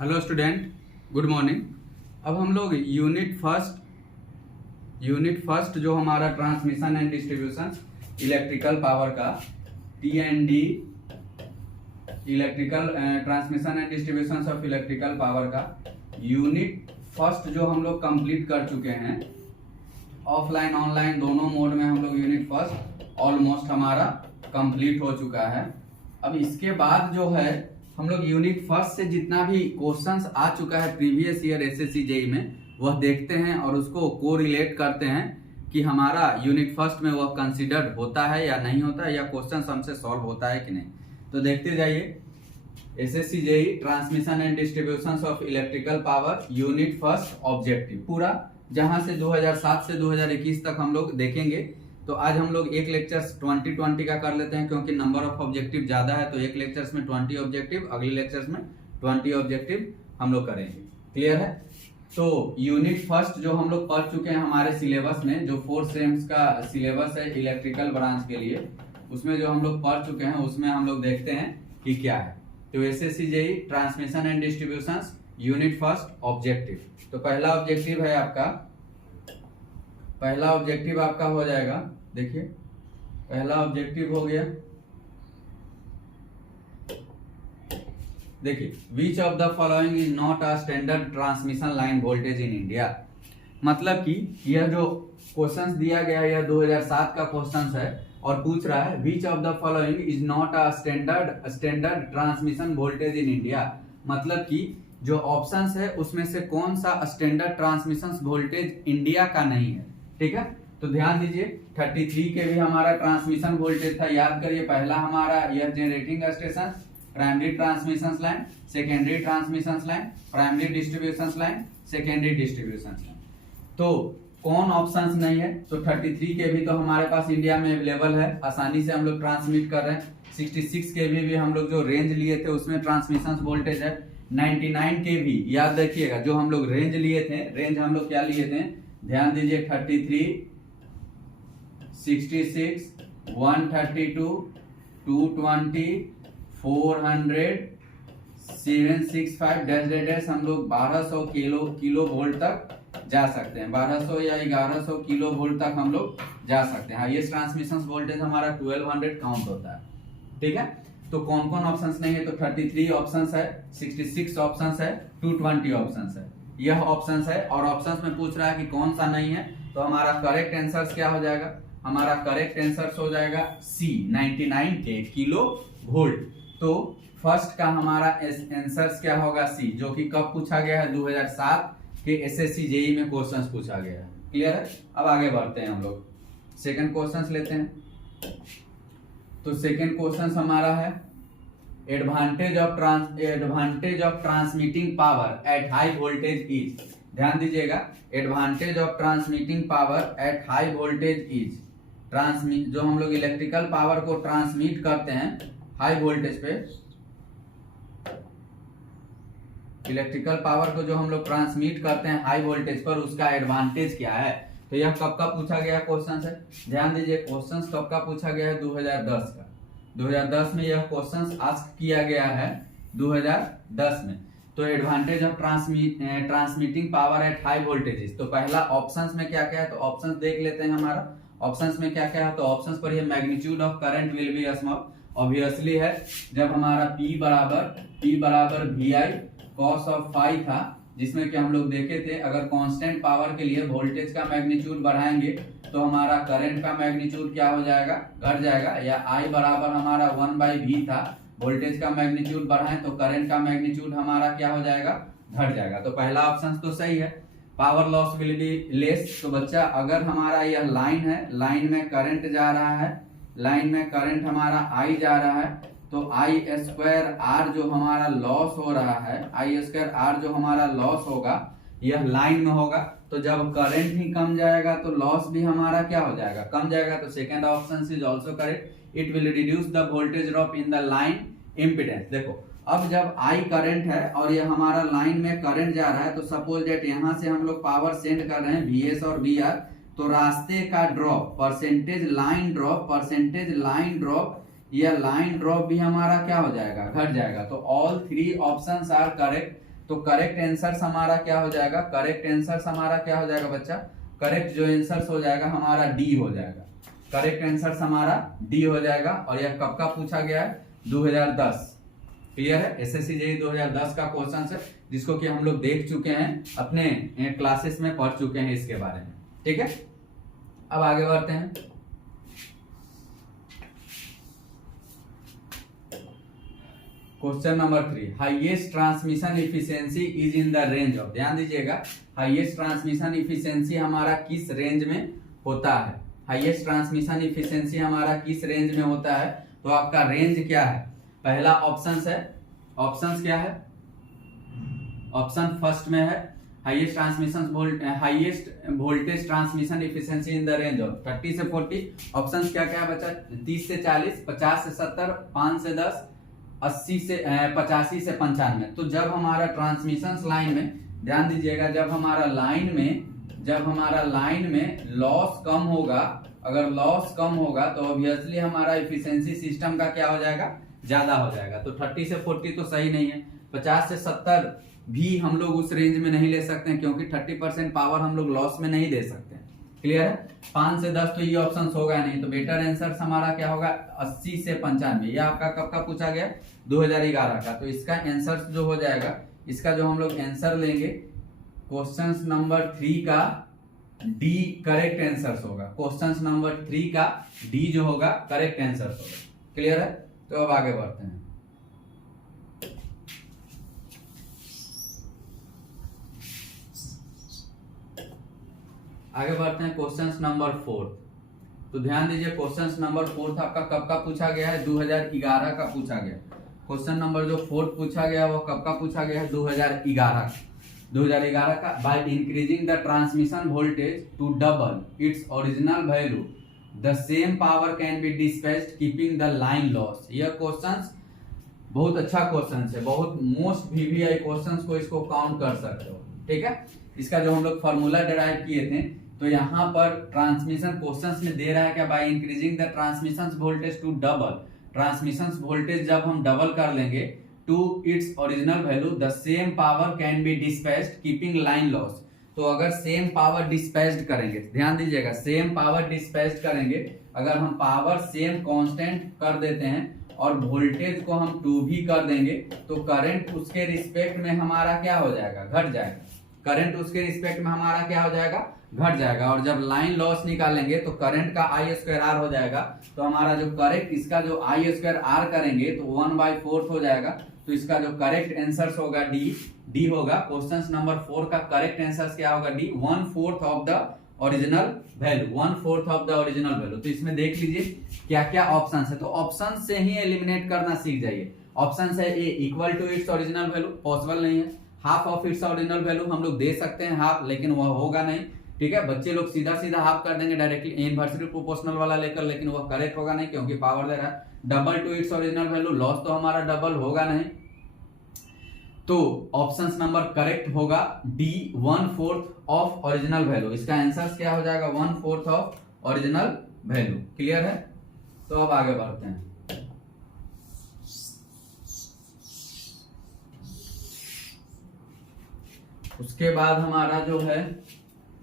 Hello student, good morning. अब हम लोग यूनिट फर्स्ट जो हमारा transmission and distribution electrical power का TND electrical transmission and distribution of electrical power का यूनिट फर्स्ट जो हम लोग कंप्लीट कर चुके हैं। ऑफलाइन ऑनलाइन दोनों मोड में हम लोग यूनिट फर्स्ट ऑलमोस्ट हमारा कंप्लीट हो चुका है। अब इसके बाद जो है हम लोग यूनिट फर्स्ट से जितना भी क्वेश्चंस आ चुका है प्रीवियस ईयर SSC JEE में वह देखते हैं और उसको कोरिलेट करते हैं कि हमारा यूनिट फर्स्ट में वह कंसीडर्ड होता है या नहीं होता है, या क्वेश्चन हमसे सॉल्व होता है कि नहीं। तो देखते जाइए SSC JEE transmission and distribution of electrical power unit first objective पूरा, जहां से 2007 से 2021 तक हम लोग देखेंगे। तो आज हम लोग एक लेक्चर्स 20 का कर लेते हैं, क्योंकि नंबर ऑफ ऑब्जेक्टिव ज्यादा है। तो एक लेक्चर्स में 20 ऑब्जेक्टिव, अगले लेक्चर्स में 20 ऑब्जेक्टिव हम लोग करेंगे। क्लियर है? तो यूनिट फर्स्ट जो हम लोग पढ़ चुके हैं हमारे सिलेबस में, जो 4 सेम्स का सिलेबस है इलेक्ट्रिकल ब्रांच के लिए, उसमें जो हम लोग पढ़ चुके हैं उसमें हम लोग देखते हैं कि क्या है। तो SSC JEE transmission and distribution unit first objective. तो पहला ऑब्जेक्टिव आपका हो जाएगा। देखिए पहला ऑब्जेक्टिव हो गया, देखिए which of the following is not a standard transmission line voltage in India. मतलब कि यह जो क्वेश्चंस दिया गया है यह 2007 का क्वेश्चंस है और पूछ रहा है which of the following is not a standard transmission voltage in India. मतलब कि जो ऑप्शंस है उसमें से कौन सा स्टैंडर्ड ट्रांसमिशन वोल्टेज इंडिया का नहीं है। ठीक है, तो ध्यान दीजिए 33 के भी हमारा ट्रांसमिशन वोल्टेज था। याद करिए पहला हमारा यह generating station, primary transmission line, secondary transmission line, primary distribution line, secondary distribution line. तो कौन ऑप्शंस नहीं है? तो 33 के भी तो हमारे पास इंडिया में अवेलेबल है, आसानी से हम लोग ट्रांसमिट कर रहे हैं। 66 के भी हम लोग जो रेंज लिए थे उसमें ट्रांसमिशन वोल्टेज है। 99 के भी याद रखिएगा, जो हम लोग रेंज लिए थे, रेंज हम लोग क्या लिए थे, ध्यान दीजिए 33, 66, 132, 220, 400, 765 डैश हम लोग 1200 किलो वोल्ट तक जा सकते हैं। 1200 या 1100 किलो वोल्ट तक हम लोग जा सकते हैं। ये ट्रांसमिशन वोल्टेज हमारा 1200 काउंट होता है। ठीक है, तो कौन कौन ऑप्शंस नहीं है? तो 33 ऑप्शंस है, 66 ऑप्शंस है, 220 ऑप्शंस है। यह ऑप्शंस है और ऑप्शंस में पूछ रहा है कि कौन सा नहीं है। तो हमारा करेक्ट आंसर क्या हो जाएगा? हमारा करेक्ट आंसर हो जाएगा C 99 के किलो वोल्ट। तो फर्स्ट का हमारा आंसर क्या होगा? C, जो कि कब पूछा गया है? 2007 के SSC JEE में क्वेश्चंस पूछा गया है। क्लियर है? अब आगे बढ़ते हैं हम लोग, सेकंड क्वेश्चंस लेते हैं। तो सेकंड क्वेश्चन हमारा है advantage of transmitting power at high voltage is. ध्यान दीजिएगा, advantage of transmitting power at high voltage is. जो हम लोग इलेक्ट्रिकल पावर को ट्रांसमिट करते हैं हाई वोल्टेज पे, इलेक्ट्रिकल पावर को जो हम लोग ट्रांसमिट करते हैं हाई वोल्टेज पर, उसका एडवांटेज क्या है। तो यह कब का पूछा गया क्वेश्चन है? ध्यान दीजिए क्वेश्चन कब का पूछा गया है? 2010 का। 2010 में यह क्वेश्चन आस्क किया गया है 2010 में। तो advantage of transmitting power at high voltages. तो पहला ऑप्शंस में क्या क्या है? तो ऑप्शंस देख लेते हैं हमारा। ऑप्शंस में क्या क्या है? तो ऑप्शंस पर ये magnitude of current will be small, obviously है। जब हमारा P बराबर VI cos ऑफ फाई था, जिसमें कि हम लोग देखे थे अगर कांस्टेंट पावर के लिए वोल्टेज का मैग्नीट्यूड बढ़ाएंगे तो हमारा करंट का मैग्नीट्यूड क्या हो जाएगा? घट जाएगा। या I बराबर हमारा 1/V था, वोल्टेज का मैग्नीट्यूड बढ़ाएं तो करंट का मैग्नीट्यूड हमारा क्या हो जाएगा? घट जाएगा। तो पहला ऑप्शन तो सही है। Power loss will be less. तो बच्चा अगर हमारा यह लाइन है, लाइन में करंट जा रहा है, लाइन में करंट हमारा I जा रहा है, तो I² R जो हमारा लॉस हो रहा है, I² R जो हमारा लॉस होगा यह लाइन में होगा। तो जब करंट ही कम जाएगा तो लॉस भी हमारा क्या हो जाएगा? कम जाएगा। तो second option is also correct. It will reduce the voltage drop in the line impedance. देखो अब जब I करंट है और ये हमारा लाइन में करंट जा रहा है, तो सपोज दैट यहाँ से हम लोग पावर सेंड कर रहे हैं VS और VR, तो रास्ते का ड्रॉप परसेंटेज लाइन ड्रॉप यह लाइन ड्रॉप भी हमारा क्या हो जाएगा? घट जाएगा। तो ऑल 3 ऑप्शंस आर करेक्ट। तो करेक्ट आंसर हमारा क्या हो जाएगा, करेक्ट आंसर हमारा क्या हो जाएगा बच्चा, करेक्ट जो आंसर हो जाएगा हमारा डी हो जाएगा, करेक्ट आंसर हमारा डी हो जाएगा। और यह कब का पूछा गया है, 2010। क्लियर है, एसएससी जेईई 2010 का क्वेश्चन है, जिसको कि हम लोग देख चुके हैं, अपने क्लासेस में पढ़ चुके हैं इसके बारे में। ठीक है, अब आगे बढ़ते हैं। Question number 3, highest transmission efficiency is in the range of, ध्यान दीजिएगा, हाईएस्ट ट्रांसमिशन इफिशियंसी हमारा किस रेंज में होता है, हाईएस्ट ट्रांसमिशन इफिशियंसी हमारा किस रेंज में होता है। तो आपका रेंज क्या है, पहला ऑप्शन है, ऑप्शन क्या है, ऑप्शन फर्स्ट में है highest transmission highest voltage transmission efficiency in the range of 30 से 40। ऑप्शन क्या क्या है बच्चा, 30 से 40, 50 से 70, 5 से 10, 80 से 85 से 95। तो जब हमारा ट्रांसमिशन लाइन में, ध्यान दीजिएगा, जब हमारा लाइन में लॉस कम होगा, अगर लॉस कम होगा तो ऑब्वियसली हमारा इफिशियंसी सिस्टम का क्या हो जाएगा, ज्यादा हो जाएगा। तो 30 से 40 तो सही नहीं है, 50 से 70 भी हम लोग उस रेंज में नहीं ले सकते हैं, क्योंकि 30% पावर हम लोग लॉस में नहीं दे सकते हैं। क्लियर है, 5 से 10 तो ये ऑप्शन होगा नहीं, तो बेटर आंसर हमारा क्या होगा, 80 से 95। ये आपका कब का पूछा गया, 2011 का। तो इसका आंसर जो हो जाएगा, इसका जो हम लोग आंसर लेंगे क्वेश्चन नंबर 3 का डी करेक्ट आंसर होगा, क्वेश्चन नंबर 3 का डी जो होगा करेक्ट आंसर होगा। क्लियर है, तो अब आगे बढ़ते हैं। आगे बढ़ते हैं क्वेश्चन नंबर 4। तो ध्यान दीजिए, क्वेश्चन नंबर 4 आपका कब का पूछा गया है, 2011 का पूछा गया। क्वेश्चन नंबर जो 4 पूछा गया वो कब का पूछा गया है, 2011 का। By increasing the transmission voltage to double its original value the same power can be dispatched keeping the line loss. यह क्वेश्चन बहुत अच्छा क्वेश्चन है, बहुत मोस्ट वीवीआई क्वेश्चन को इसको काउंट कर सकते हो। ठीक है, इसका जो हम लोग फॉर्मूला डिराइव किए थे, तो यहाँ पर ट्रांसमिशन क्वेश्चंस में दे रहा है क्या, by increasing the transmission voltage to double, transmission voltage जब हम डबल कर लेंगे to its original value the same power can be dispatched keeping line loss. तो अगर सेम पावर डिस्पैच्ड करेंगे, ध्यान दीजिएगा, सेम पावर डिस्पैच्ड करेंगे, अगर हम पावर सेम कांस्टेंट कर देते हैं और वोल्टेज को हम 2 भी कर देंगे, तो करंट उसके रिस्पेक्ट में हमारा क्या हो जाएगा, घट जाएगा। करंट उसके रिस्पेक्ट में हमारा क्या हो जाएगा, घट जाएगा। और जब लाइन लॉस निकालेंगे तो करंट का I²R हो जाएगा। तो हमारा जो करेक्ट, इसका जो I²R करेंगे तो 1/4 हो जाएगा। तो इसका जो करेक्ट आंसर होगा डी होगा। क्वेश्चन नंबर 4 का करेक्ट आंसर क्या होगा, D, 1/4 of the original value, 1/4 of the original value. तो इसमें देख लीजिए क्या क्या ऑप्शन है, तो ऑप्शन से ही एलिमिनेट करना सीख जाइए। ऑप्शन है A equal to its original value, possible नहीं है। Half of its original value हम लोग दे सकते हैं हाफ, लेकिन वह होगा नहीं। ठीक है, बच्चे लोग सीधा सीधा हाफ कर देंगे डायरेक्टली इनवर्सली प्रोपोर्शनल वाला लेकर, लेकिन वह करेक्ट होगा नहीं, क्योंकि पावर दे रहा है। Double two its original value, loss तो हमारा डबल होगा नहीं। तो ऑप्शन नंबर करेक्ट होगा डी, 1/4 ऑफ ओरिजिनल वैल्यू। इसका आंसर क्या हो जाएगा, 1/4 ऑफ ओरिजिनल वैल्यू। क्लियर है, तो अब आगे बढ़ते हैं। उसके बाद हमारा जो है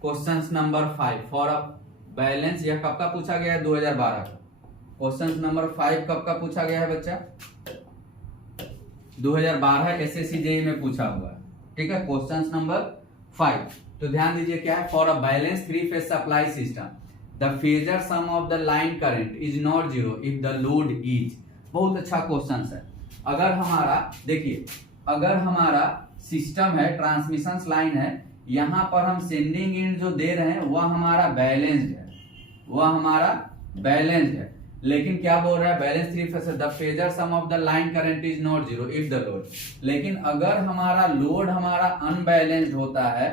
question number 5 for a balance, यह कब का पूछा गया है, 2012 का। क्वेश्चन नंबर 5 कब का पूछा गया है बच्चा, 2012 एसएससी जेईई में पूछा हुआ है। ठीक है, क्वेश्चन नंबर 5। तो ध्यान दीजिए क्या है, for a balance 3 phase supply system the phasor sum of the line current is not 0 if the load is. बहुत अच्छा क्वेश्चन है। अगर हमारा देखिए, अगर हमारा सिस्टम है, ट्रांसमिशन लाइन है, यहां पर हम सेंडिंग एंड जो दे रहे हैं वह हमारा बैलेंस्ड है, वह हमारा बैलेंस्ड है। लेकिन क्या बोल रहा है, balance 3 phase, the phasor sum of the line current is not 0 if the load. लेकिन अगर हमारा लोड हमारा अनबैलेंस्ड होता है,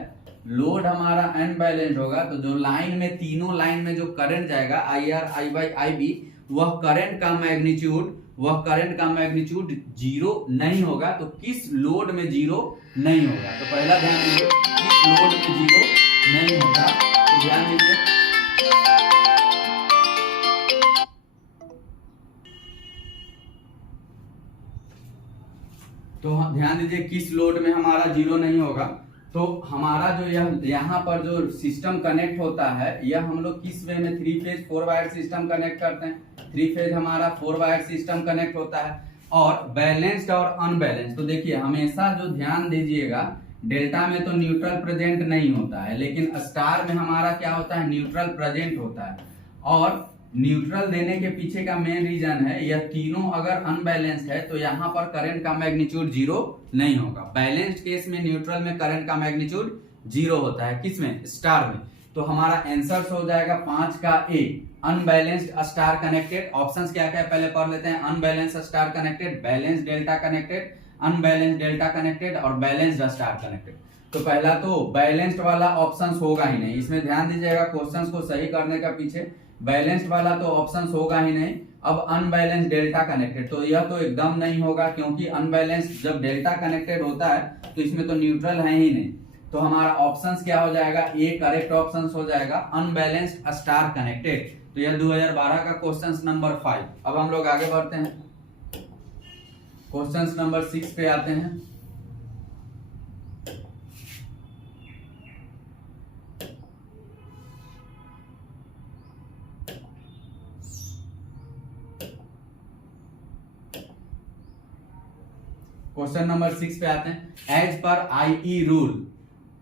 लोड हमारा अनबैलेंस्ड होगा, तो जो लाइन में, तीनों लाइन में जो करंट जाएगा IR I/IB, वह करंट का मैग्नीट्यूड 0 नहीं होगा। तो किस लोड में 0 नहीं होगा, तो पहला ध्यान दीजिए, किस लोड में 0 नहीं होगा, तो ध्यान दीजिए, तो ध्यान दीजिए किस लोड में हमारा जीरो नहीं होगा। तो हमारा जो यहाँ पर जो सिस्टम कनेक्ट होता है यह हम लोग किस वे में 3 फेज 4 वायर सिस्टम कनेक्ट करते हैं। 3 फेज हमारा 4 वायर सिस्टम कनेक्ट होता है और बैलेंस्ड और अनबैलेंस्ड। तो देखिए हमेशा जो ध्यान दीजिएगा डेल्टा में तो न्यूट्रल प्रेजेंट नहीं होता है, लेकिन स्टार में हमारा क्या होता है, न्यूट्रल प्रेजेंट होता है। और न्यूट्रल देने के पीछे का मेन रीजन है यह तीनों अगर अनबैलेंस्ड है तो यहाँ पर करंट का मैग्नीट्यूड जीरो नहीं होगा। बैलेंस्ड केस में न्यूट्रल में करंट का मैग्नीट्यूड जीरो होता है, किसमें, स्टार में। तो हमारा आंसर हो जाएगा 5 का ए, अनबैलेंस्ड स्टार कनेक्टेड। ऑप्शंस क्या क्या है पहले पढ़ लेते हैं। Unbalanced star connected, balanced delta connected, unbalanced delta connected और बैलेंस्ड स्टार कनेक्टेड। तो पहला तो बैलेंस्ड वाला ऑप्शंस होगा ही नहीं, इसमें ध्यान दीजिएगा क्वेश्चंस को सही करने का पीछे। बैलेंस्ड वाला तो ऑप्शंस होगा ही नहीं। अब अनबैलेंस्ड डेल्टा कनेक्टेड, तो यह तो एकदम नहीं होगा क्योंकि अनबैलेंस्ड जब डेल्टा कनेक्टेड होता है तो इसमें तो न्यूट्रल है ही नहीं। तो हमारा ऑप्शंस क्या हो जाएगा, ए करेक्ट ऑप्शंस हो जाएगा, अनबैलेंस्ड स्टार कनेक्टेड। तो यह 2012 का क्वेश्चन नंबर 5। अब हम लोग आगे बढ़ते हैं, क्वेश्चन नंबर 6 पे आते हैं। क्वेश्चन नंबर 6 पे आते हैं। As per IE rule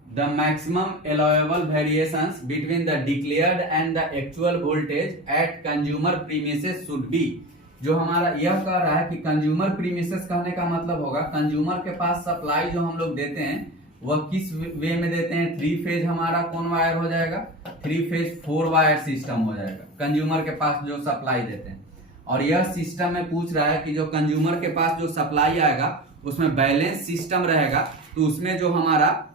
the maximum allowable variations between the declared and the actual voltage at consumer premises should be. जो हमारा यह कह रहा है कि कंज्यूमर प्रीमिसेस कहने का मतलब होगा कंज्यूमर के पास सप्लाई जो हम लोग देते हैं वह किस वे में देते हैं। 3 फेज हमारा कौन वायर हो जाएगा, 3 फेज 4 वायर सिस्टम हो जाएगा कंज्यूमर के पास जो सप्लाई देते हैं। और यह सिस्टम में पूछ रहा है कि जो कंज्यूमर के पास जो सप्लाई आएगा उसमें बैलेंस सिस्टम रहेगा, तो उसमें जो हमारा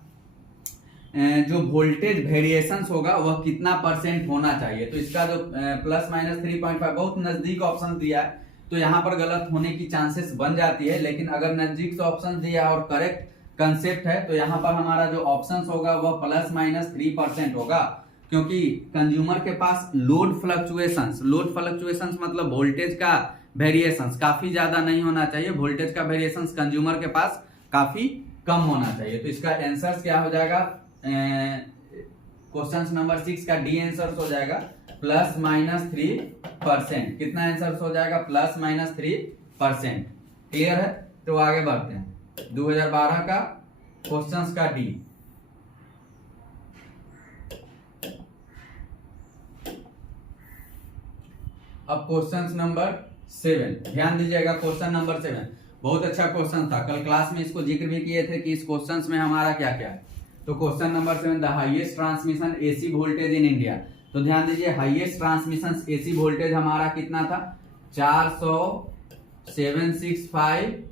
जो वोल्टेज वेरिएशंस होगा वह कितना % होना चाहिए। तो इसका जो ±3.5 बहुत नजदीक ऑप्शन दिया है, तो यहाँ पर गलत होने की चांसेस बन जाती है। लेकिन अगर नजदीक से ऑप्शन दिया और करेक्ट कंसेप्ट है तो यहाँ पर हमारा जो ऑप्शन होगा वह ±3% होगा, क्योंकि कंज्यूमर के पास लोड फ्लक्चुएशंस मतलब वोल्टेज का वेरिएशंस काफी ज्यादा नहीं होना चाहिए। वोल्टेज का वेरिएशंस कंज्यूमर के पास काफी कम होना चाहिए। तो इसका आंसर क्या हो जाएगा, क्वेश्चन नंबर 6 का डी आंसर हो जाएगा ±3%। कितना आंसर हो जाएगा, ±3%। क्लियर है। तो आगे बढ़ते हैं 2012 का क्वेश्चंस का डी। अब क्वेश्चन नंबर 7 ध्यान दीजिएगा। क्वेश्चन नंबर 7 बहुत अच्छा क्वेश्चन था, कल क्लास में इसको जिक्र भी किए थे कि इस क्वेश्चन में हमारा क्या क्या है। तो question number 7 the highest transmission AC voltage in India. तो ध्यान दीजिए हाईएस्ट ट्रांसमिशन एसी वोल्टेज हमारा कितना था, 400,765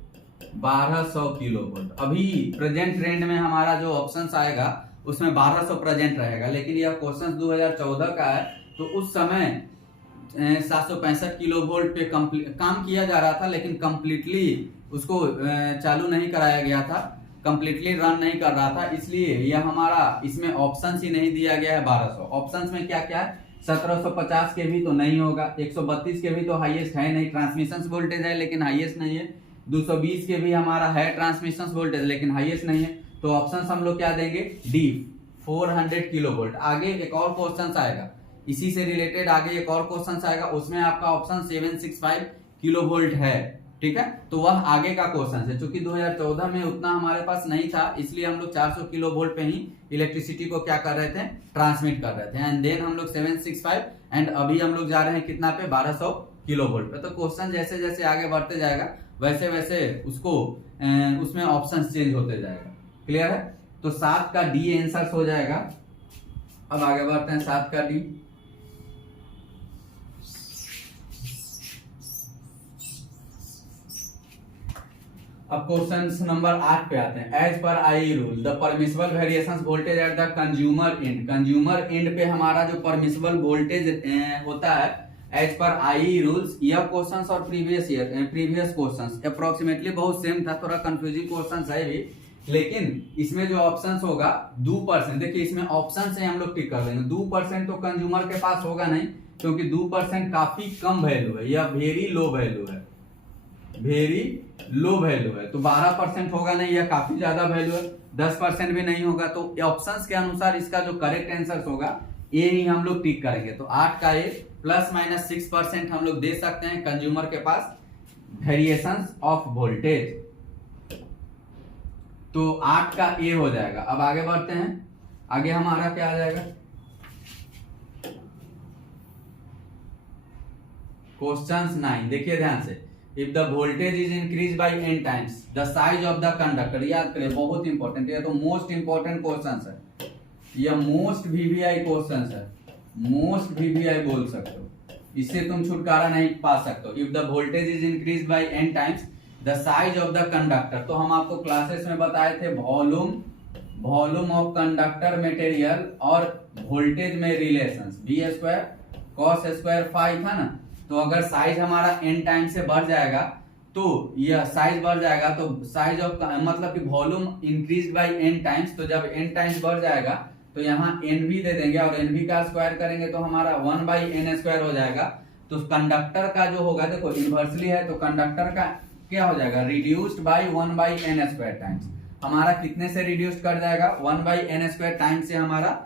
1200 किलो वोल्ट। अभी प्रेजेंट ट्रेंड में हमारा जो ऑप्शंस आएगा उसमें 1200 प्रेजेंट रहेगा, लेकिन यह क्वेश्चन 2014 का है। तो उस समय 765 किलो वोल्ट पे काम किया जा रहा था, लेकिन कंप्लीटली उसको चालू नहीं कराया गया था, कंप्लीटली रन नहीं कर रहा था, इसलिए यह हमारा इसमें ऑप्शंस ही नहीं दिया गया है 1200। ऑप्शंस में क्या क्या है, 1750 के भी तो नहीं होगा, 132 के भी तो हाईएस्ट है नहीं, ट्रांसमिशन वोल्टेज है लेकिन हाईएस्ट नहीं है, 220 के भी हमारा है ट्रांसमिशन वोल्टेज लेकिन हाईएस्ट नहीं है। तो ऑप्शंस हम लोग क्या देंगे, डी 400 किलो वोल्ट। आगे एक और क्वेश्चन आएगा इसी से रिलेटेड, आगे एक और क्वेश्चन आएगा उसमें आपका ऑप्शन 765 किलो वोल्ट है, ठीक है। तो वह आगे का क्वेश्चन है, चूंकि 2014 में उतना हमारे पास नहीं था इसलिए हम लोग 400 किलो वोल्ट पे ही इलेक्ट्रिसिटी को क्या कर रहे थे, ट्रांसमिट कर रहे थे। एंड देन हम लोग 765 एंड अभी हम लोग जा रहे हैं कितना पे, 1200 किलो वोल्ट पे। तो क्वेश्चन जैसे जैसे आगे बढ़ते जाएगा वैसे वैसे उसको उसमें ऑप्शन चेंज होते जाएगा। क्लियर है। तो 7 का डी आंसर हो जाएगा। अब आगे बढ़ते हैं 7 का डी। अब क्वेश्चन नंबर 8 पे आते हैं। As per I rule the permissible variations voltage at the consumer end. Consumer end पे हमारा जो परमिसिबल वोल्टेज होता है एज पर आई रूल्स, यह क्वेश्चंस और प्रीवियस क्वेश्चंस अप्रोक्सीमेटली बहुत सेम था, थोड़ा कंफ्यूजिंग क्वेश्चंस है भी, लेकिन इसमें जो ऑप्शंस होगा 2%, देखिए इसमें ऑप्शन से हम लोग टिक कर लेंगे। 2% तो कंज्यूमर के पास होगा नहीं, क्योंकि 2% काफी कम वैल्यू है, यह वेरी लो वैल्यू है, वेरी लो वैल्यू है, तो 12% होगा नहीं, यह काफी ज्यादा वैल्यू है। 10% भी नहीं होगा, तो ऑप्शंस के अनुसार इसका जो करेक्ट आंसर होगा ए ही हम लोग टिक करेंगे। तो 8 का ए ±6% हम लोग दे सकते हैं कंज्यूमर के पास वेरिएशंस ऑफ वोल्टेज। तो 8 का ए हो जाएगा। अब आगे बढ़ते हैं, आगे हमारा क्या आ जाएगा, क्वेश्चन 9। देखिए ध्यान से, if the voltage is increase by n times the size of the conductor, याद करिए बहुत इंपॉर्टेंट, ये तो मोस्ट इंपॉर्टेंट क्वेश्चन है, यह मोस्ट वीवीआई क्वेश्चन है, मोस्ट वीवीआई बोल सकते हो, इससे तुम छुटकारा नहीं पा सकते हो। If the voltage is increase by n times the size of the conductor, तो हम आपको क्लासेस में बताए थे वॉल्यूम ऑफ कंडक्टर मटेरियल और वोल्टेज में रिलेशंस v² cos² फाई था ना। तो अगर साइज हमारा n टाइम से बढ़ जाएगा तो यह साइज बढ़ जाएगा, तो साइज ऑफ मतलब कि volume increase by n times, तो जब n टाइम्स बढ़ जाएगा तो यहाँ nv दे देंगे और nv का स्क्वायर करेंगे तो हमारा 1/n² हो जाएगा। तो कंडक्टर का जो होगा, देखो इनवर्सली है, तो कंडक्टर का क्या हो जाएगा, रिड्यूस्ड बाय 1/n² टाइम्स। हमारा कितने से रिड्यूस्ड कर जाएगा, 1/n² टाइम्स से हमारा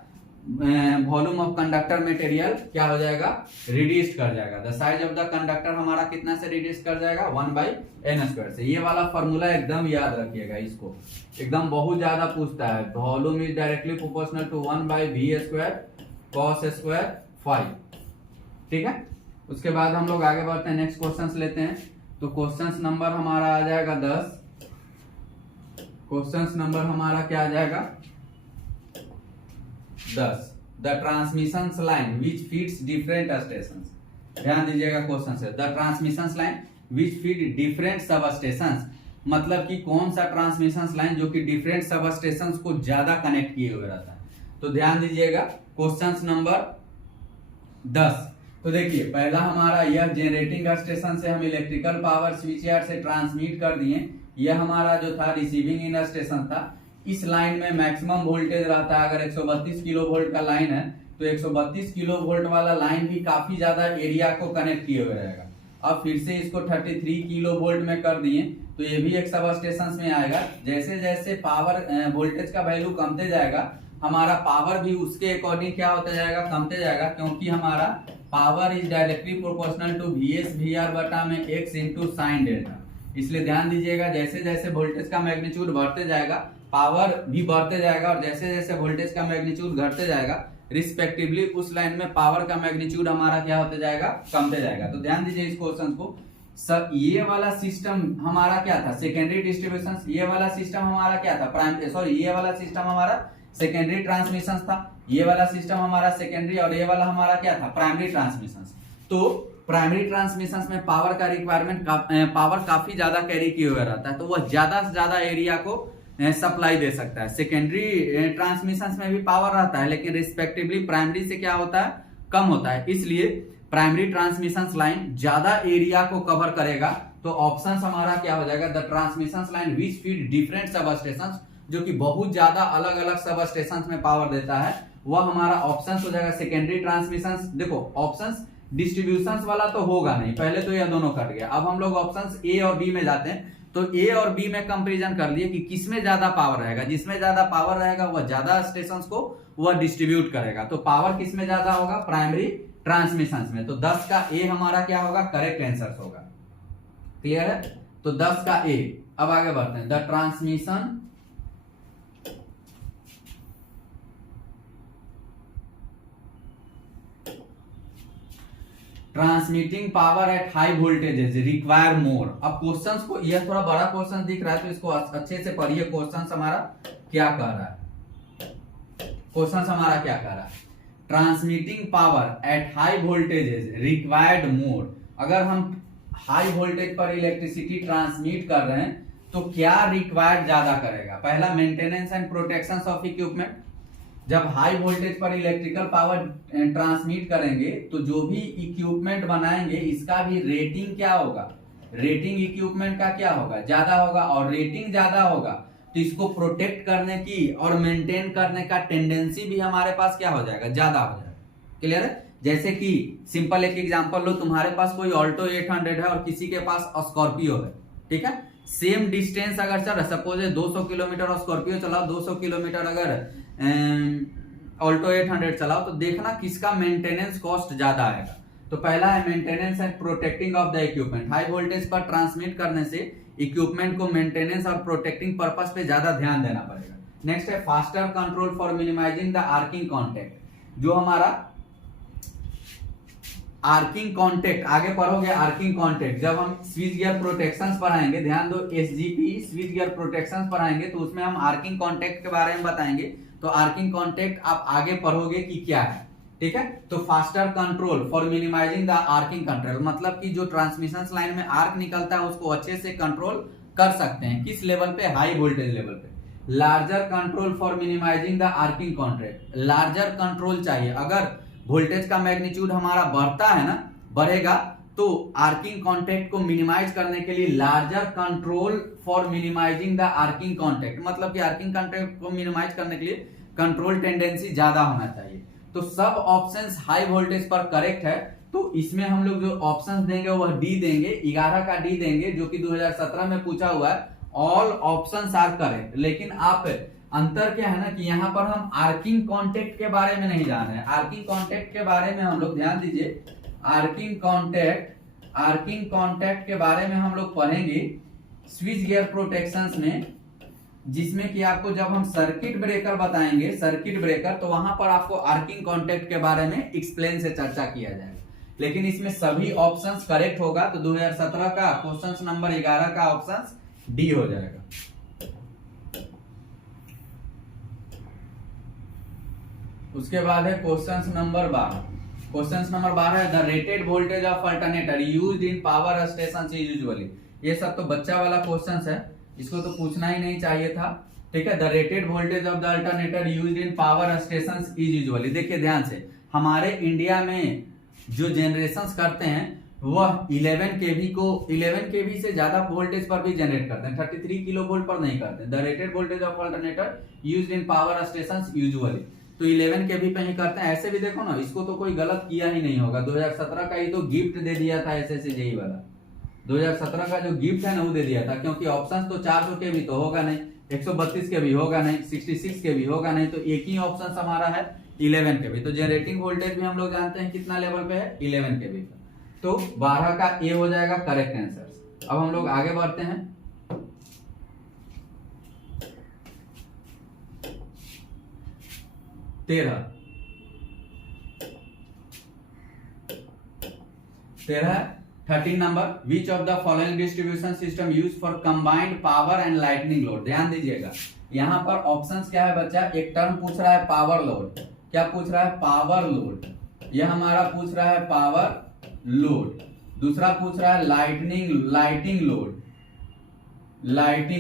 वॉल्यूम ऑफ कंडक्टर मटेरियल क्या हो जाएगा, रिड्यूस कर जाएगा। The size of the conductor हमारा कितना से रिड्यूस कर जाएगा, 1/n² से। ये वाला फॉर्मूला एकदम याद रखिएगा, इसको एकदम बहुत ज्यादा पूछता है। Volume is directly proportional to 1/v² cos² phi, ठीक है। उसके बाद हम लोग आगे बढ़ते हैं, नेक्स्ट क्वेश्चन लेते हैं। तो क्वेश्चन नंबर हमारा आ जाएगा 10। क्वेश्चन नंबर हमारा क्या आ जाएगा, 10। The transmission line which feeds different stations, ध्यान दीजिएगा क्वेश्चन से। The transmission line which feed different सब स्टेशंस, मतलब कि कौन सा ट्रांसमिशन लाइन जो कि डिफरेंट सब स्टेशंस को ज्यादा कनेक्ट किए हुए रहता है। तो ध्यान दीजिएगा क्वेश्चन नंबर 10। तो देखिए पहला हमारा यह जनरेटिंग स्टेशन से हम इलेक्ट्रिकल पावर स्विच यार्ड से ट्रांसमिट कर दिए। यह हमारा जो था रिसीविंग इन स्टेशन था। इस लाइन में मैक्सिमम वोल्टेज रहता है, अगर 132 किलो वोल्ट का लाइन है तो 132 किलो वोल्ट वाला लाइन भी काफी ज्यादा एरिया को कनेक्ट किए हुए रहेगा। अब फिर से इसको 33 किलो वोल्ट में कर दिए तो ये भी एक सब स्टेशन में आएगा। जैसे जैसे पावर वोल्टेज का वैल्यू कमते जाएगा, हमारा पावर भी उसके अकॉर्डिंग क्या होता जाएगा, कमते जाएगा, क्योंकि हमारा power is directly proportional to VS VR बटा में x इंटू साइन डेल्टा। इसलिए ध्यान दीजिएगा, जैसे जैसे वोल्टेज का मैग्नीट्यूड बढ़ते जाएगा पावर भी बढ़ते जाएगा, और जैसे जैसे वोल्टेज का मैग्नीट्यूड घटते जाएगा रिस्पेक्टिवली उस लाइन में पावर का मैग्नीट्यूड हमारा क्या होते जाएगा, कमते जाएगा। तो ध्यान दीजिए इस क्वेश्चन को। सर ये वाला सिस्टम हमारा क्या था, सेकेंडरी डिस्ट्रीब्यूशन। ये वाला सिस्टम हमारा क्या था, प्राइमरी, सॉरी ये वाला सिस्टम हमारा सेकेंडरी ट्रांसमिशन था। ये वाला सिस्टम हमारा सेकेंडरी और ये वाला हमारा क्या था, प्राइमरी ट्रांसमिशन। तो प्राइमरी ट्रांसमिशन में पावर का रिक्वायरमेंट पावर काफी ज्यादा कैरी किए हुए रहता है, तो वह ज्यादा से ज्यादा एरिया को सप्लाई दे सकता है। सेकेंडरी ट्रांसमिशन में भी पावर रहता है, लेकिन रिस्पेक्टिवली प्राइमरी से क्या होता है, कम होता है। इसलिए प्राइमरी ट्रांसमिशन लाइन ज्यादा एरिया को कवर करेगा। तो ऑप्शन हमारा क्या हो जाएगा, the transmission line which feed different sub station, जो कि बहुत ज्यादा अलग अलग सब स्टेशन में पावर देता है, वह हमारा ऑप्शन हो जाएगा सेकेंडरी ट्रांसमिशन। देखो ऑप्शन डिस्ट्रीब्यूशन वाला तो होगा नहीं, पहले तो यह दोनों कट गया। अब हम लोग ऑप्शन ए और बी में जाते हैं, तो ए और बी में कंपैरिजन कर लिए कि किसमें ज्यादा पावर रहेगा। जिसमें ज्यादा पावर रहेगा वह ज्यादा स्टेशंस को वह डिस्ट्रीब्यूट करेगा। तो पावर किसमें ज्यादा होगा, प्राइमरी ट्रांसमिशन में। तो 10 का ए हमारा क्या होगा, करेक्ट आंसर होगा। क्लियर है, तो 10 का ए। अब आगे बढ़ते हैं, the transmission transmitting power at high voltages require more. अब क्वेश्चंस को, यह थोड़ा बड़ा क्वेश्चन दिख रहा है तो इसको अच्छे से पढ़िए। क्वेश्चन हमारा क्या कह रहा है, क्वेश्चन हमारा क्या कह रहा है, transmitting power at high voltages required more. अगर हम हाई वोल्टेज पर इलेक्ट्रिसिटी ट्रांसमिट कर रहे हैं तो क्या रिक्वायर्ड ज्यादा करेगा। पहला, maintenance and protection of equipment. जब हाई वोल्टेज पर इलेक्ट्रिकल पावर ट्रांसमिट करेंगे तो जो भी इक्विपमेंट बनाएंगे इसका भी रेटिंग क्या होगा, रेटिंग इक्विपमेंट का क्या होगा, ज्यादा होगा। और रेटिंग ज्यादा होगा तो इसको प्रोटेक्ट करने की और मेंटेन करने का टेंडेंसी भी हमारे पास क्या हो जाएगा, ज्यादा हो जाएगा। क्लियर है, जैसे कि सिंपल एक एग्जांपल लो, तुम्हारे पास कोई ऑल्टो 800 है और किसी के पास स्कॉर्पियो है, ठीक है। सेम डिस्टेंस अगर चल रहा, सपोज 200 किलोमीटर और स्कॉर्पियो चलाओ, 200 किलोमीटर अगर ऑल्टो 800 चलाओ, तो देखना किसका मेंटेनेंस कॉस्ट ज्यादा आएगा। तो पहला है maintenance and protecting of the equipment. High voltage पर ट्रांसमिट करने से इक्विपमेंट को मेंटेनेंस और प्रोटेक्टिंग पर्पस पे ज्यादा ध्यान देना पड़ेगा। नेक्स्ट है faster control for minimising the arcing contact. जो हमारा आर्किंग कॉन्टेक्ट, आगे पढ़ोगे आर्किंग कॉन्टेक्ट, जब हम स्विच गियर प्रोटेक्शंस पढ़ाएंगे, ध्यान दो, एसजीपी स्विच गियर प्रोटेक्शंस पढ़ाएंगे तो उसमें हम आर्किंग कॉन्टेक्ट के बारे में बताएंगे। तो आर्किंग कॉन्टेक्ट आप आगे पढ़ोगे कि क्या है, ठीक है। तो faster control for minimising the arcing control, मतलब कि जो ट्रांसमिशन लाइन में आर्क निकलता है उसको अच्छे से कंट्रोल कर सकते हैं। किस लेवल पे? हाई वोल्टेज लेवल पे। Larger control for minimising the arcing contact, larger control चाहिए। अगर वोल्टेज का मैग्नीट्यूड हमारा बढ़ता है ना, बढ़ेगा, तो आर्किंग कॉन्टेक्ट को मिनिमाइज करने के लिए larger control for minimising the arcing contact, मतलब कि आर्किंग कॉन्टेक्ट को मिनिमाइज करने के लिए कंट्रोल टेंडेंसी ज्यादा होना चाहिए। तो सब ऑप्शंस हाई वोल्टेज पर करेक्ट है। तो इसमें हम लोग जो ऑप्शंस देंगे वह डी देंगे, 11 का डी देंगे, जो कि 2017 में पूछा हुआ है। All options are correct. लेकिन आप अंतर क्या है ना कि यहाँ पर हम आर्किंग कॉन्टेक्ट के बारे में नहीं जान रहे हैं। आर्किंग कॉन्टेक्ट के बारे में हम लोग ध्यान दीजिए, आर्किंग कॉन्टेक्ट के बारे में हम लोग पढ़ेंगे स्विच गियर प्रोटेक्शंस में, जिसमें कि आपको जब हम सर्किट ब्रेकर बताएंगे, सर्किट ब्रेकर, तो वहां पर आपको आर्किंग कॉन्टेक्ट के बारे में एक्सप्लेन से चर्चा किया जाएगा। लेकिन इसमें सभी ऑप्शंस करेक्ट होगा, तो 2017 का क्वेश्चन नंबर 11 का ऑप्शन डी हो जाएगा। उसके बाद है क्वेश्चन नंबर 12। क्वेश्चन नंबर 12 है the rated voltage of alternator used in power station usually. ये सब तो बच्चा वाला क्वेश्चन है, इसको तो पूछना ही नहीं चाहिए था, ठीक है। The rated voltage of the alternator used in power station is usually. देखिए ध्यान से, हमारे इंडिया में जो जनरेशन करते हैं वह 11 केवी को 11 केवी से ज्यादा वोल्टेज पर भी जनरेट करते हैं, 33 किलो वोल्ट पर नहीं करते। The rated voltage of alternator used in power station usually, तो 11 केवी पे ही करते हैं। ऐसे भी देखो ना, इसको तो कोई गलत किया ही नहीं होगा। 2017 का ही तो गिफ्ट दे दिया था एसएससी जेईई वाला, 2017 का जो गिफ्ट है ना वो दे दिया था, क्योंकि ऑप्शन तो 400 के भी तो होगा नहीं, 132 के भी होगा नहीं, 66 के भी होगा नहीं, तो एक ही ऑप्शन हमारा है 11 के भी। तो जनरेटिंग वोल्टेज भी हम लोग जानते हैं कितना लेवल पे है, 11 के भी। तो 12 का ए हो जाएगा करेक्ट आंसर। अब हम लोग आगे बढ़ते हैं। तेरह 13 number, which of the following distribution system use for combined power and lightning load. ध्यान दीजिएगा, यहाँ पर ऑप्शंस क्या है बच्चा, एक टर्म पूछ रहा है पावर लोड। क्या पूछ रहा है? Power load. यह हमारा पूछ रहा है पावर लोड। दूसरा पूछ रहा है लाइटिंग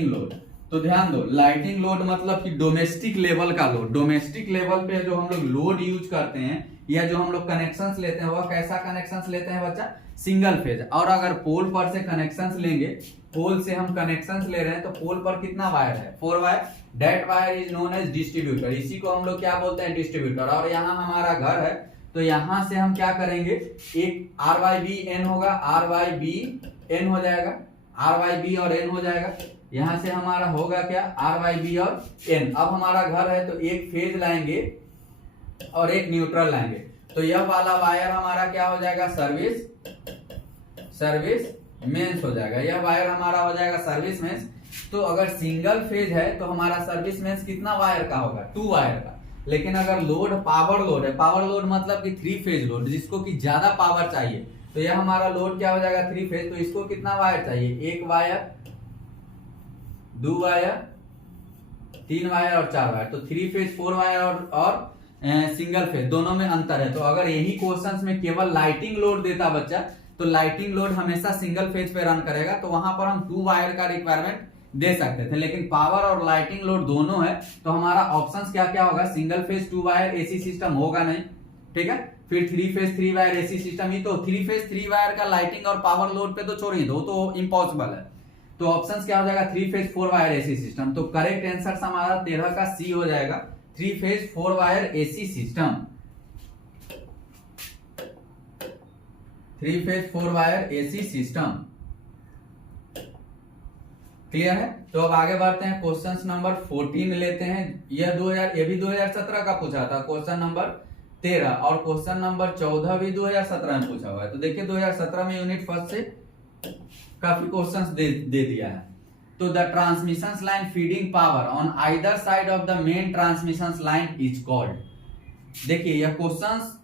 लोड। तो ध्यान दो, लाइटिंग लोड मतलब कि डोमेस्टिक लेवल का लोड। डोमेस्टिक लेवल पे जो हम लोग लोड यूज करते हैं या जो हम लोग कनेक्शंस लेते हैं, वह कैसा कनेक्शंस लेते हैं बच्चा? Single phase. और अगर पोल पर से कनेक्शंस लेंगे, पोल से हम कनेक्शंस ले रहे हैं, तो पोल पर कितना वायर है? 4 wire. That wire is known as distributor. इसी को हम लोग क्या बोलते हैं? डिस्ट्रीब्यूटर। और यहाँ हमारा घर है, तो यहां से हम क्या करेंगे, एक RYB होगा, RYB हो जाएगा, RYB और N हो जाएगा। यहां से हमारा होगा क्या? RYB और N। अब हमारा घर है तो एक फेज लाएंगे और एक न्यूट्रल लाएंगे, तो यह वाला वायर हमारा क्या हो जाएगा? सर्विस मेंस हो जाएगा। यह वायर हमारा हो जाएगा सर्विस मेंस। तो अगर सिंगल फेज है तो हमारा सर्विस मेंस कितना वायर का होगा? 2 वायर का। लेकिन अगर लोड पावर लोड है, पावर लोड मतलब कि 3 फेज लोड, जिसको कि ज्यादा पावर चाहिए, तो यह हमारा लोड क्या हो जाएगा? 3 फेज। तो इसको कितना वायर चाहिए? 1 वायर, 2 वायर, 3 वायर और 4 वायर। तो 3 फेज 4 वायर और सिंगल फेज दोनों में अंतर है। तो अगर यही क्वेश्चंस में केवल लाइटिंग लोड देता बच्चा, तो लाइटिंग लोड हमेशा सिंगल फेज पे रन करेगा, तो वहां पर हम 2 वायर का रिक्वायरमेंट दे सकते थे। लेकिन पावर और लाइटिंग लोड दोनों है, तो हमारा ऑप्शंस क्या क्या होगा? Single phase 2 wire AC system होगा नहीं, ठीक है। फिर 3 फेज 3 वायर एसी सिस्टम ही, तो 3 फेज 3 वायर का लाइटिंग और पावर लोड पे तो छोड़िए, दो तो इम्पॉसिबल है। तो ऑप्शंस क्या हो जाएगा? 3 फेज 4 वायर एसी सिस्टम। तो करेक्ट आंसर हमारा 13 का सी हो जाएगा, 3 phase 4 wire AC system. 3 phase 4 wire AC system. Clear है। तो अब आगे बढ़ते हैं, क्वेश्चन नंबर 14 लेते हैं। ये भी 2017 का पूछा था, क्वेश्चन नंबर 13, और क्वेश्चन नंबर 14 भी 2017 में पूछा हुआ है। तो देखिए 2017 में यूनिट फर्स्ट से काफी क्वेश्चंस दे दिया है। तो the transmission line feeding power on either side of the main transmission line is called. देखिए यह क्वेश्चंस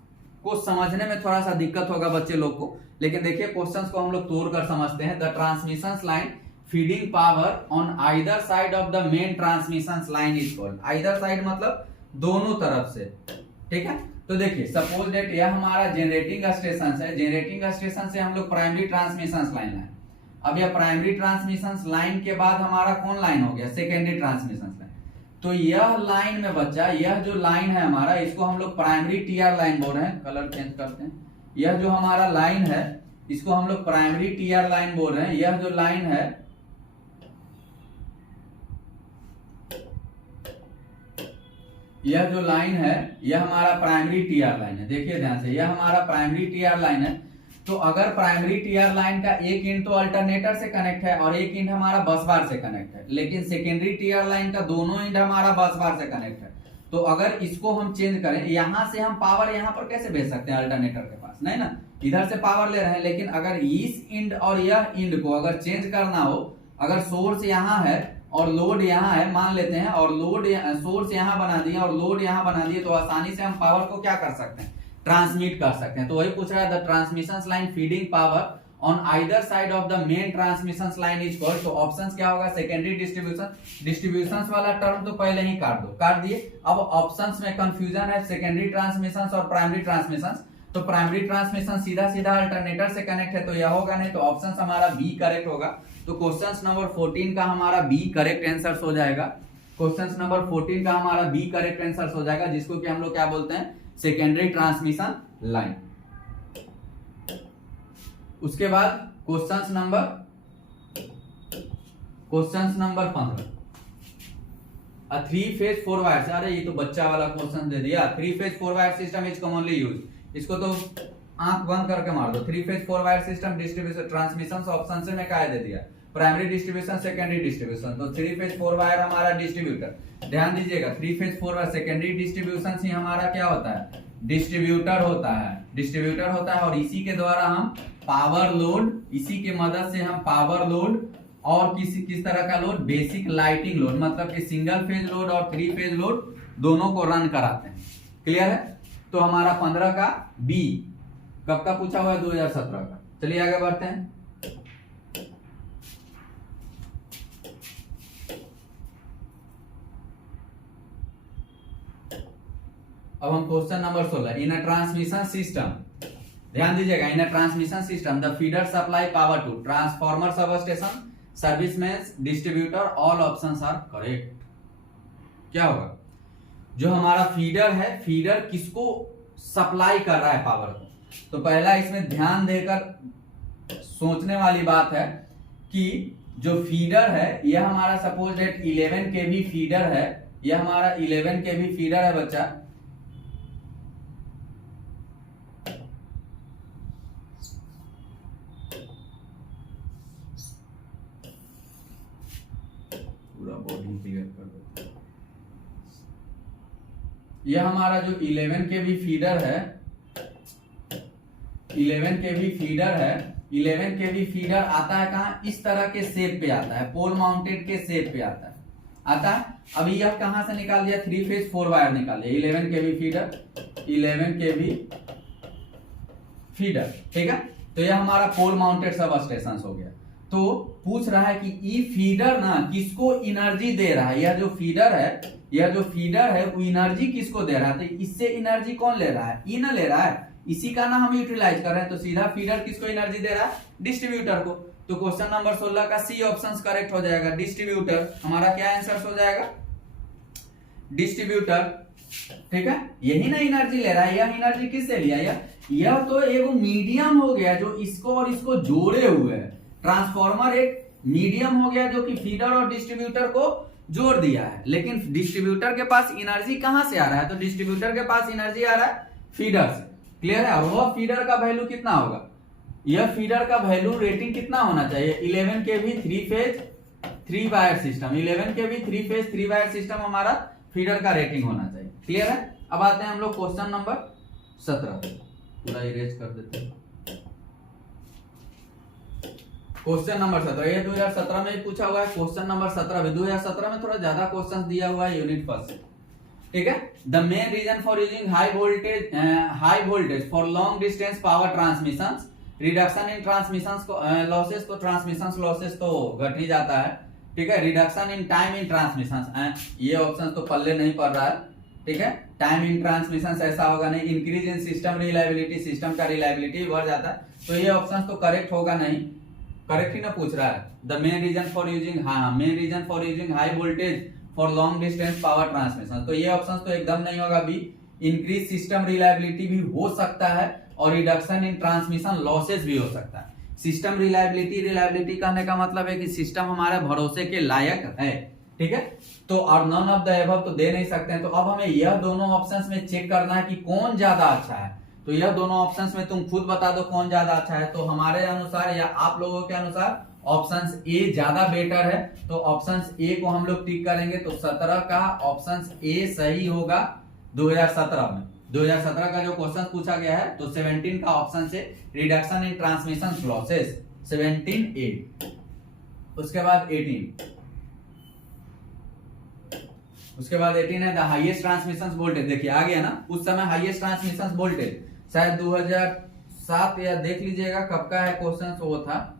को समझने में थोड़ा सा दिक्कत होगा बच्चे लोग को, लेकिन देखिए क्वेश्चंस को हम लोग तोड़कर समझते हैं। The transmission line feeding power on either side of the main transmission line is called. Either side मतलब दोनों तरफ से, ठीक है। तो देखिए सपोज डेट यह हमारा जनरेटिंग स्टेशन है, जनरेटिंग स्टेशन से हम लोग प्राइमरी ट्रांसमिशन लाइन है। अब यह प्राइमरी ट्रांसमिशन लाइन के बाद हमारा कौन लाइन हो गया, सेकेंडरी ट्रांसमिशन लाइन। तो यह लाइन में बच्चा, यह जो लाइन है हमारा, इसको हम लोग प्राइमरी टीआर लाइन बोल रहे हैं। कलर चेंज करते हैं। यह जो हमारा लाइन है इसको हम लोग प्राइमरी टीआर लाइन बोल रहे हैं। यह जो लाइन है यह हमारा प्राइमरी टीआर लाइन है। देखिए ध्यान से, यह हमारा प्राइमरी टीआर लाइन है। तो अगर प्राइमरी टीआर लाइन का एक इंड तो अल्टरनेटर से कनेक्ट है और एक इंड हमारा बस बार से कनेक्ट है, लेकिन सेकेंडरी टीआर लाइन का दोनों इंड हमारा बस बार से कनेक्ट है। तो अगर इसको हम चेंज करें, यहां से हम पावर यहां पर कैसे भेज सकते हैं अल्टरनेटर के पास, नहीं ना, इधर से पावर ले रहे हैं। लेकिन अगर इस इंड और यह इंड को अगर चेंज करना हो, अगर सोर्स यहां है और लोड यहाँ है मान लेते हैं, और लोड सोर्स यहाँ बना दिया और लोड यहाँ बना दिए, तो आसानी से हम पावर को क्या कर सकते हैं, ट्रांसमिट कर सकते हैं। तो वही पूछ रहा है, the transmission line feeding power on either side of the main transmission line is called. तो ऑप्शंस क्या होगा, सेकेंडरी डिस्ट्रीब्यूशन। डिस्ट्रीब्यूशन वाला टर्म तो पहले ही काट दिए। अब ऑप्शंस में कंफ्यूजन है, सेकेंडरी ट्रांसमिशन और प्राइमरी ट्रांसमिशन। तो प्राइमरी ट्रांसमिशन सीधा सीधा अल्टरनेटर से कनेक्ट है, तो यह होगा नहीं। तो ऑप्शन हमारा बी करेक्ट होगा। तो क्वेश्चन नंबर 14 का हमारा बी करेक्ट आंसर हो जाएगा। क्वेश्चन नंबर 14 का हमारा बी करेक्ट आंसर हो जाएगा, जिसको कि हम लोग क्या बोलते हैं, सेकेंडरी ट्रांसमिशन लाइन। उसके बाद क्वेश्चन नंबर 15, 3 फेज 4 वायर। अरे ये तो बच्चा वाला क्वेश्चन दे दिया। 3 phase 4 wire system is commonly use. इसको तो आंख बंद करके मार दो। 3 phase 4 wire system distribution transmission option से मैं क्या दे दिया, प्राइमरी डिस्ट्रीब्यूशन, सेकेंडरी डिस्ट्रीब्यूशन। तो 3 फेज 4 वायर हमारा डिस्ट्रीब्यूटर। ध्यान दीजिएगा, 3 फेज 4 वायर सेकेंडरी डिस्ट्रीब्यूशन ही हमारा क्या होता है, डिस्ट्रीब्यूटर होता है। और इसी के द्वारा हम पावर लोड, इसी के मदद से हम पावर लोड और किस तरह का लोड, बेसिक लाइटिंग लोड, मतलब कि सिंगल फेज लोड और 3 फेज लोड दोनों को रन कराते हैं। क्लियर है। तो हमारा 15 का बी कब का पूछा हुआ है, 2017 का। चलिए आगे बढ़ते हैं। अब हम question number 16, in a transmission system, ध्यान दीजिएगा, in a transmission system the feeder supply power to transformer, substation, serviceman, distributor, all options are correct. क्या होगा, जो हमारा फीडर है, फीडर किसको सप्लाई कर रहा है पावर को। तो पहला इसमें ध्यान देकर सोचने वाली बात है कि जो फीडर है यह हमारा सपोज डेट 11 केवी फीडर है। यह हमारा 11 केवी फीडर है बच्चा। पूरा बॉडी क्लियर कर दो। यह हमारा जो 11 केवी फीडर है, 11 केवी फीडर है। 11 केवी फीडर आता है कहां, इस तरह के शेप पे आता है, पोल माउंटेड के शेप पे आता है। अभी यह कहां से निकाल दिया, 3 फेज 4 वायर निकाल दिया। 11 केवी फीडर, 11 केवी फीडर, ठीक है। तो यह हमारा पोल माउंटेड सब स्टेशन हो गया। तो पूछ रहा है कि ई फीडर ना किसको एनर्जी दे रहा है। यह जो फीडर है वो एनर्जी किसको दे रहा है। तो इससे एनर्जी कौन ले रहा है, ई ना ले रहा है, इसी का ना हम यूटिलाइज कर रहे हैं। तो सीधा फीडर किसको एनर्जी दे रहा है, डिस्ट्रीब्यूटर को। तो क्वेश्चन नंबर 16 का सी ऑप्शन करेक्ट हो जाएगा, डिस्ट्रीब्यूटर। हमारा क्या आंसर हो जाएगा, डिस्ट्रीब्यूटर, ठीक है। यही ना एनर्जी ले रहा है। यह एनर्जी किससे लिया, यह तो एक मीडियम हो गया जो इसको और इसको जोड़े हुए है। ट्रांसफॉर्मर एक मीडियम हो गया जो कि फीडर और डिस्ट्रीब्यूटर को जोड़ दिया है। लेकिन डिस्ट्रीब्यूटर के पास एनर्जी कहां से आ रहा है, तो डिस्ट्रीब्यूटर के पास एनर्जी आ रहा है फीडर से। क्लियर है। और वह फीडर का वैल्यू कितना होगा, यह फीडर का वैल्यू रेटिंग कितना होना चाहिए, 11 केवी 3 फेज 3 वायर सिस्टम, 11 के भी 3 फेज 3 वायर सिस्टम हमारा फीडर का रेटिंग होना चाहिए। क्लियर है। अब आते हैं हम लोग क्वेश्चन नंबर 17 पे, पूरा इरेज कर देते हैं। क्वेश्चन नंबर 17, ये 2017 में ही पूछा हुआ है। क्वेश्चन नंबर 17 में 2017 में थोड़ा ज्यादा क्वेश्चन दिया हुआ है यूनिट फर्स्ट से, ठीक है। The main reason for using high voltage for long distance power transmission, reduction in transmission losses, तो ट्रांसमिशन लॉसेस तो घट ही जाता है, ठीक है। Reduction in time in transmission, ये ऑप्शन तो पल्ले नहीं पड़ रहा है, ठीक है। टाइम इन ट्रांसमिशन ऐसा होगा नहीं। Increase in system reliability, system का रिलायबिलिटी बढ़ जाता है, तो ये ऑप्शन तो करेक्ट होगा नहीं, करेक्ट ही ना पूछ रहा है। The main reason for using, हाँ main reason for using high voltage for long distance power transmission, तो ये ऑप्शन तो एकदम नहीं होगा बी। इंक्रीज सिस्टम रिलायबिलिटी भी हो सकता है और रिडक्शन इन ट्रांसमिशन लॉसेस भी हो सकता है। सिस्टम रिलायबिलिटी कहने का मतलब है कि सिस्टम हमारे भरोसे के लायक है, ठीक है। तो और नन ऑफ द एबव तो दे नहीं सकते हैं, तो अब हमें यह दोनों ऑप्शंस में चेक करना है कि कौन ज्यादा अच्छा है। तो यह दोनों ऑप्शंस में तुम खुद बता दो कौन ज्यादा अच्छा है। तो हमारे अनुसार या आप लोगों के अनुसार ऑप्शन ए ज्यादा बेटर है, तो ऑप्शन ए को हम लोग टिक करेंगे। तो 17 का ऑप्शन ए सही होगा 2017 में। 2017 का जो क्वेश्चन पूछा गया है, तो 17 का ऑप्शन से रिडक्शन इन ट्रांसमिशन लॉसेस 17 ए। उसके बाद 18, उसके बाद 18 है द हाईएस्ट ट्रांसमिशन वोल्टेज। देखिए आ गया ना, उस समय हाईएस्ट ट्रांसमिशन वोल्टेज शायद 2007 या देख लीजिएगा कब का है क्वेश्चन, वो था।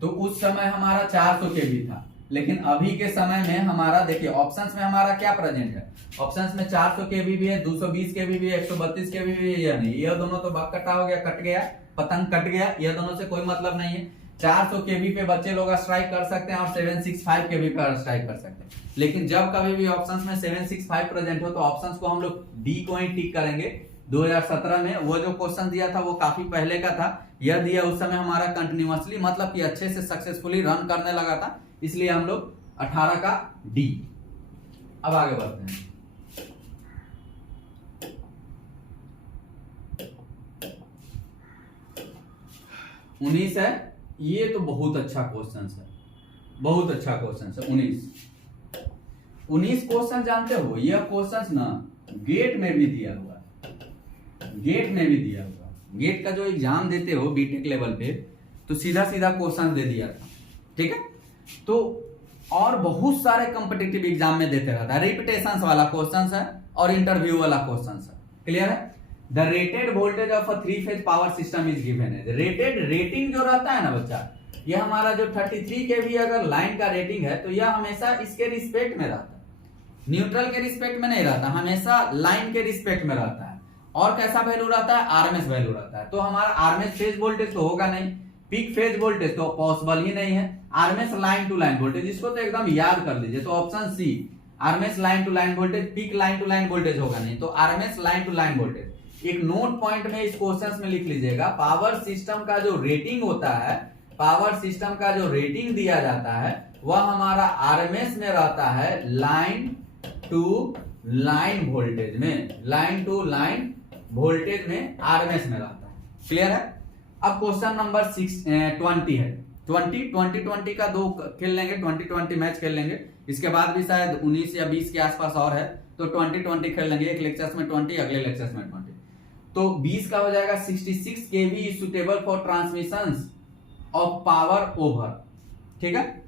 तो उस समय हमारा 400 केवी था, लेकिन अभी के समय में हमारा देखिए ऑप्शंस में हमारा क्या प्रेजेंट है। ऑप्शंस में 400 केवी भी है, 220 केवी भी है, 132 केवी भी है, या नहीं। ये दोनों तो भाग कटा हो गया, कट गया, पतंग कट गया, ये दोनों से कोई मतलब नहीं है। 400 केवी पे बच्चे लोग स्ट्राइक कर सकते हैं और 765 केवी पे स्ट्राइक कर सकते हैं। लेकिन जब कभी भी ऑप्शंस में 765 प्रेजेंट हो तो ऑप्शंस को हम लोग डी को ही टिक करेंगे। 2017 में वो जो क्वेश्चन दिया था वो काफी पहले का था, यह दिया उस समय हमारा कंटिन्यूअसली, मतलब कि अच्छे से सक्सेसफुली रन करने लगा था, इसलिए हम लोग 18 का डी। अब आगे बढ़ते हैं। उन्नीस है, ये तो बहुत अच्छा क्वेश्चन है, बहुत अच्छा क्वेश्चन है। 19 क्वेश्चन जानते हो, यह क्वेश्चन ना गेट में भी दिया हुआ है, गेट में भी दिया हुआ। गेट का जो एग्जाम देते हो बीटेक लेवल पे, तो सीधा सीधा क्वेश्चन दे दिया था, ठीक है। तो और बहुत सारे कॉम्पिटिटिव एग्जाम में देते रहता है। रिपीटेशंस वाला क्वेश्चन है और इंटरव्यू वाला क्वेश्चन है। क्लियर है। The rated voltage of a 3 phase power system is given है। रेटेड रेटिंग जो रहता है ना बच्चा, यह हमारा जो 33 केवी अगर लाइन का रेटिंग है, तो यह हमेशा इसके रिस्पेक्ट में रहता है, न्यूट्रल के रिस्पेक्ट में नहीं रहता, हमेशा लाइन के रिस्पेक्ट में रहता है। और कैसा वैल्यू रहता है, आरएमएस वैल्यू रहता है। तो हमारा आरएमएस फेज वोल्टेज तो होगा नहीं, पीक फेज वोल्टेज तो पॉसिबल ही नहीं है। RMS line to line voltage, इसको तो एकदम याद कर लीजिए। तो option C, RMS line to line voltage, peak line to line voltage होगा नहीं, तो RMS line to line voltage. एक नोट पॉइंट में इस क्वेश्चन में लिख लीजिएगा, पावर सिस्टम का जो रेटिंग होता है, पावर सिस्टम का जो रेटिंग दिया जाता है, वह हमारा आरएमएस में रहता है लाइन टू लाइन वोल्टेज में, लाइन टू लाइन वोल्टेज में आरएमएस में रहता है। क्लियर है। अब क्वेश्चन नंबर 20 है। 20 का दो खेल लेंगे, 20 मैच खेल लेंगे। इसके बाद भी शायद 19 या 20 के आसपास और है, तो 20 खेल लेंगे। एक लेक्चर्स में 20, अगले लेक्चर्स में 20। तो 20 का हो जाएगा 66 KV suitable for transmission of power over, ठीक है।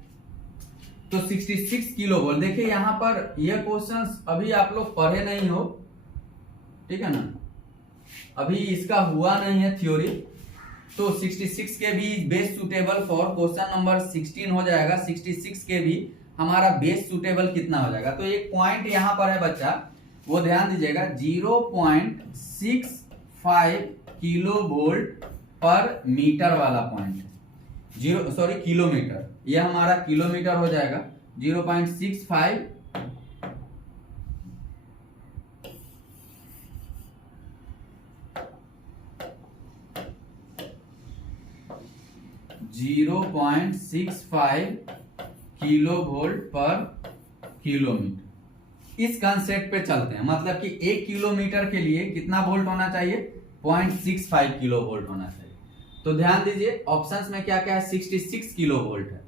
तो 66 किलो वोल्ट। देखिए यहां पर यह क्वेश्चंस अभी आप लोग पढ़े नहीं हो, ठीक है ना, अभी इसका हुआ नहीं है थ्योरी। तो 66 KV base suitable for, question number 16 हो जाएगा। 66 केवी हमारा बेस सुटेबल कितना हो जाएगा। तो एक पॉइंट यहां पर है बच्चा, वो ध्यान दीजिएगा, 0.65 किलो वोल्ट पर मीटर वाला पॉइंट है। किलोमीटर, यह हमारा किलोमीटर हो जाएगा। 0.65 किलो वोल्ट पर किलोमीटर। इस कंसेप्ट पे चलते हैं, मतलब कि 1 किलोमीटर के लिए कितना वोल्ट होना चाहिए, 0.65 किलो वोल्ट होना चाहिए। तो ध्यान दीजिए ऑप्शंस में क्या क्या है, 66 किलो वोल्ट है।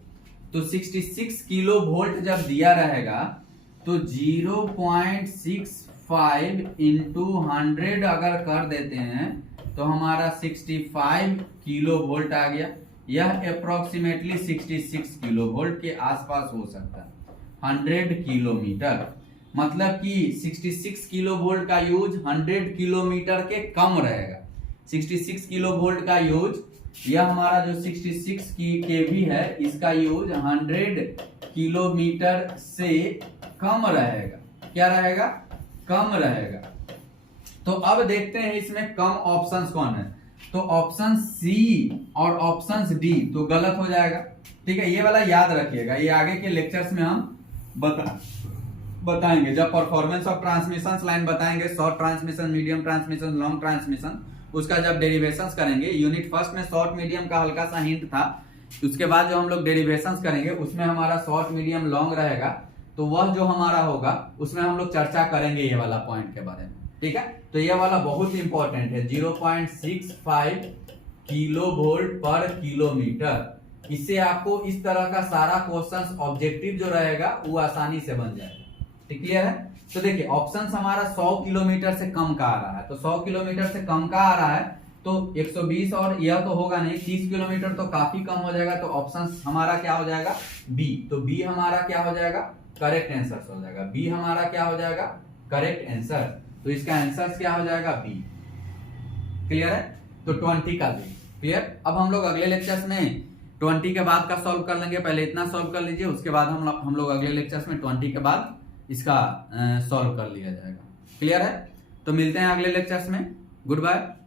तो 66 किलो वोल्ट जब दिया रहेगा तो 0.65 इंटू 100 अगर कर देते हैं तो हमारा 65 किलो वोल्ट आ गया। यह अप्रोक्सीमेटली 66 किलो वोल्ट के आसपास हो सकता है। 100 किलोमीटर मतलब कि 66 किलो वोल्ट का यूज 100 किलोमीटर के कम रहेगा। 66 किलो वोल्ट का यूज, यह हमारा जो 66 की केवी है इसका यूज 100 किलोमीटर से कम रहेगा। क्या रहेगा? कम रहेगा। तो अब देखते हैं इसमें कम ऑप्शंस कौन है। तो ऑप्शन सी और ऑप्शन डी तो गलत हो जाएगा। ठीक है, ये वाला याद रखिएगा, ये आगे के लेक्चर्स में हम बताएंगे जब परफॉर्मेंस ऑफ ट्रांसमिशन लाइन बताएंगे, short transmission, medium transmission, long transmission, उसका जब डेरिवेशंस करेंगे। यूनिट फर्स्ट में शॉर्ट मीडियम का हल्का सा हिंट था, उसके बाद जो हम लोग डेरिवेशंस करेंगे उसमें हमारा शॉर्ट मीडियम लॉन्ग रहेगा। तो वह जो हमारा होगा उसमें हम लोग चर्चा करेंगे ये वाला पॉइंट के बारे में। ठीक है, तो ये वाला बहुत इंपॉर्टेंट है, 0.65 किलो वोल्ट पर किलोमीटर। इससे आपको इस तरह का सारा क्वेश्चंस ऑब्जेक्टिव जो रहेगा वो आसानी से बन जाएगा। ठीक क्लियर है? तो देखिए ऑप्शन हमारा 100 किलोमीटर से कम का आ रहा है, तो 100 किलोमीटर से कम का आ रहा है तो 120 और यह तो होगा नहीं, 30 किलोमीटर तो काफी कम हो जाएगा। तो ऑप्शन हमारा क्या हो जाएगा? बी। तो बी हमारा क्या हो जाएगा? करेक्ट आंसर हो जाएगा। बी हमारा क्या हो जाएगा? Correct answer. तो इसका आंसर क्या हो जाएगा? बी। क्लियर है? तो 20 का बी क्लियर। अब हम लोग अगले लेक्चर्स में 20 के बाद का सॉल्व कर लेंगे। पहले इतना सॉल्व कर लीजिए, उसके बाद हम लोग अगले लेक्चर्स में 20 के बाद इसका सॉल्व कर लिया जाएगा। क्लियर है? तो मिलते हैं अगले लेक्चर्स में। Good bye.